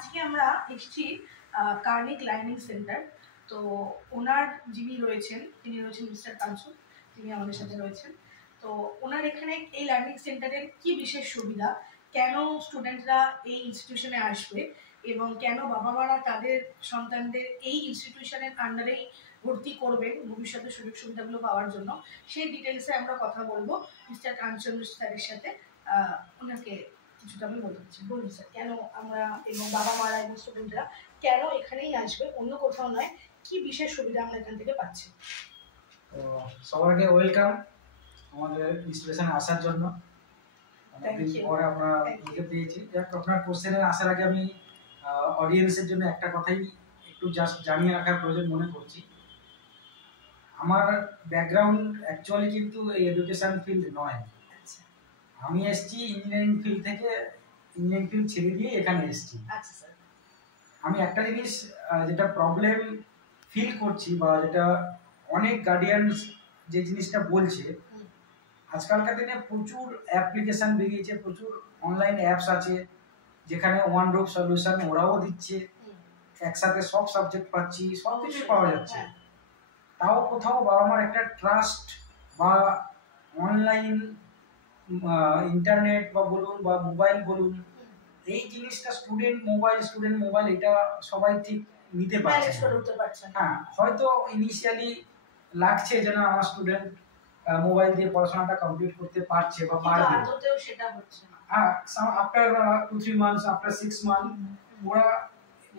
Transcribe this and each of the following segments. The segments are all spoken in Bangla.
আজকে আমরা এসেছি কার্নিক লার্নিং সেন্টার। তো ওনার যিনি রয়েছেন তিনি রয়েছেন মিস্টার কাঞ্চু, তিনি আমাদের সাথে রয়েছেন। তো ওনার এখানে এই লার্নিং সেন্টারের কি বিশেষ সুবিধা, কেন স্টুডেন্টরা এই ইনস্টিটিউশনে আসবে এবং কেন বাবা মারা তাদের সন্তানদের এই ইনস্টিটিউশনের আন্ডারেই ভর্তি করবেন ভবিষ্যতে সুযোগ সুবিধাগুলো পাওয়ার জন্য, সেই ডিটেলসে আমরা কথা বলবো মিস্টার কাঞ্চন স্যারের সাথে। ওনাকে কিছুটা আমি বলতে চাচ্ছি, বলুন স্যার, কেন আমরা এবং বাবা মারা এবং স্টুডেন্টরা কেন এখানেই আসবে, অন্য কোথাও নয়, কি বিশেষ সুবিধা আমরা এখান থেকে পাচ্ছি? তো সবার আগে ওয়েলকাম আমাদের ইনস্টিটিউশনে আসার জন্য। অনেকদিন পরে আমরা বুঝতে পেরেছি। আপনার কোশ্চেনে আসার আগে আমি অডিয়েন্সের জন্য একটা কথাই একটু জাস্ট জানিয়ে রাখার প্রয়োজন মনে করছি। আমার ব্যাকগ্রাউন্ড অ্যাকচুয়ালি কিন্তু এই এডুকেশন ফিল্ড নয়। আমি এসেছি ইঞ্জিনিয়ারিং ফিল্ড থেকে, ইঞ্জিনিয়ারিং ফিল্ড ছেড়ে দিয়ে এখানে এসেছি। আচ্ছা স্যার, আমি একটা জিনিস যেটা প্রবলেম ফিল করছি বা যেটা অনেক গার্ডিয়ানস যে জিনিসটা বলছে, আজকালকার দিনে প্রচুর অ্যাপ্লিকেশন বেরিয়েছে, প্রচুর অনলাইন অ্যাপস আছে যেখানে ওয়ান ড্রপ সলিউশন ওরাও দিচ্ছে, একসাথে সব সাবজেক্ট পাচ্ছি, সব কিছু পাওয়া যাচ্ছে। তাও কোথাও বাবা মার একটা ট্রাস্ট বা অনলাইন ইন্টারনেট বা বলুন বা মোবাইল বলুন, এই জিনিসটা স্টুডেন্ট মোবাইল এটা সবাই ঠিক নিতে পারছে। হ্যাঁ, হয়তো ইনিশিয়ালি লাগছে যে না আমার স্টুডেন্ট মোবাইল দিয়ে পড়াশোনাটা কমপ্লিট করতে পারছে বা পারবে, সেটা হচ্ছে হ্যাঁ, আফটার 2-3 মান্থস, আফটার 6 মান্থ ওরা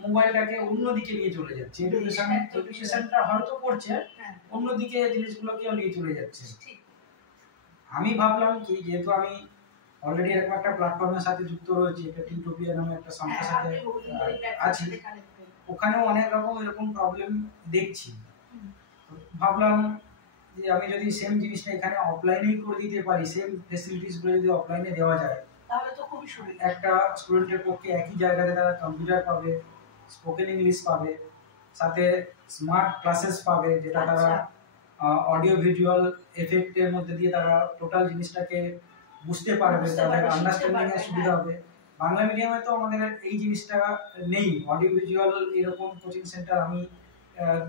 মোবাইলটাকে অন্যদিকে নিয়ে চলে যাচ্ছে। এডুকেশনটা হয়তো করছে, অন্যদিকে জিনিসগুলোকেও নিয়ে চলে যাচ্ছে। আমি ভাবলাম কি, যেহেতু আমি অলরেডি এরকম একটা প্ল্যাটফর্মের সাথে যুক্ত রয়েছি, এটা টিউটোপিয়া নামে একটা সংস্থার সাথে আছি, ওখানেও অনেক রকম এরকম প্রবলেম দেখছি। ভাবলাম যে আমি যদি সেম জিনিসটা এখানে অফলাইনেই করে দিতে পারি, সেম ফেসিলিটিসগুলো যদি অফলাইনে দেওয়া যায়, তাহলে তো খুবই সুবিধা। একটা স্টুডেন্টের পক্ষে একই জায়গাতে তারা কম্পিউটার পাবে, স্পোকেন ইংলিশ পাবে, সাথে স্মার্ট ক্লাসেস পাবে, যেটা তারা অডিও ভিজুয়াল এফেক্টের মধ্যে দিয়ে তারা টোটাল জিনিসটাকে বুঝতে পারবে, তাদের আন্ডারস্ট্যান্ডিং এর সুবিধা হবে। বাংলা মিডিয়ামে তো আমাদের এই জিনিসটা নেই, অডিও ভিজুয়াল এরকম কোচিং সেন্টার আমি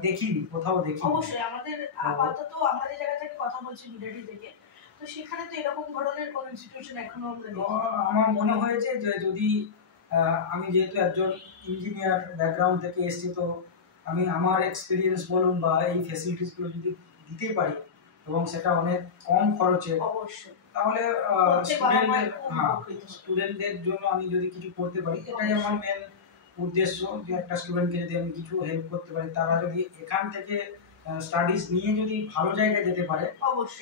দেখিনি, কোথাও দেখিনি। অবশ্যই আমাদের আপাতত আমাদের জায়গা থেকে কথা বলছি বিডাটি থেকে, তো সেখানে তো এরকম ধরনের কোন ইনস্টিটিউশন এখনো আমরা দেখিনি। আমার মনে হয়েছে যে যদি আমি যেহেতু একজন ইঞ্জিনিয়ার ব্যাকগ্রাউন্ড থেকে এসেছি, তো আমি আমার এক্সপিরিয়েন্স বলুন বা এই ফ্যাসিলিটিসগুলো দিতে পারি এবং সেটা অনেক কম খরচে, অবশ্যই, তাহলে স্টুডেন্টদের জন্য আমি যদি কিছু করতে পারি, এটাই আমার মেন উদ্দেশ্য, যে একটা স্টুডেন্টকে যদি আমি কিছু হেল্প করতে পারি, তারা যদি এখান থেকে স্টাডিজ নিয়ে যদি ভালো জায়গায় যেতে পারে,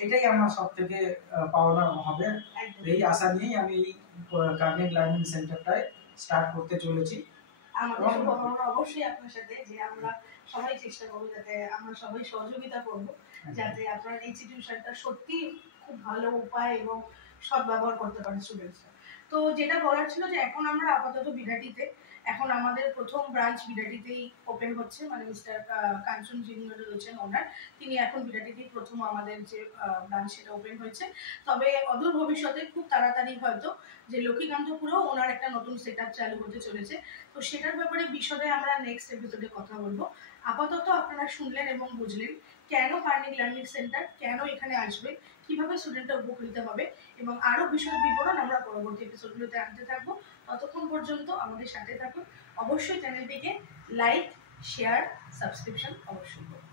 এটাই আমার সব থেকে পাওনা হবে। এই আশা নিয়েই আমি এই কার্নিক লার্নিং সেন্টারটায় স্টার্ট করতে চলেছি। আমাদের শুভকামনা অবশ্যই আপনার সাথে, যে আমরা সবাই চেষ্টা করবো যাতে আমরা সবাই সহযোগিতা করব, যাতে আপনার ইনস্টিটিউশনটা সত্যি খুব ভালো উপায় এবং সব ব্যবহার করতে পারে স্টুডেন্টসরা। তো যেটা বলার ছিল যে এখন আমরা আপাতত বিরাটিতে, এখন আমাদের প্রথম ব্রাঞ্চ বিরাটিতেই ওপেন হচ্ছে, মানে মিস্টার কাঞ্চন যিনি রয়েছেন ওনার, তিনি এখন বিরাটিতেই প্রথম আমাদের যে ব্রাঞ্চ সেটা ওপেন হয়েছে। তবে অদূর ভবিষ্যতে খুব তাড়াতাড়ি হয়তো যে লক্ষ্মীকান্তপুরেও ওনার একটা নতুন সেট আপ চালু হতে চলেছে, তো সেটার ব্যাপারে বিশদে আমরা নেক্সট এপিসোডে কথা বলবো। আপাতত আপনারা শুনলেন এবং বুঝলেন কেন কার্নিক লার্নিং সেন্টার, কেন এখানে আসবে, কিভাবে স্টুডেন্টরা উপকৃত হবে, এবং আরো বিশদ বিবরণ আমরা পরবর্তী এপিসোডগুলোতে আনতে থাকবো। ততক্ষণ পর্যন্ত আমাদের সাথে থাকুন। অবশ্যই চ্যানেলটিকে লাইক, শেয়ার, সাবস্ক্রিপশন অবশ্যই করুন।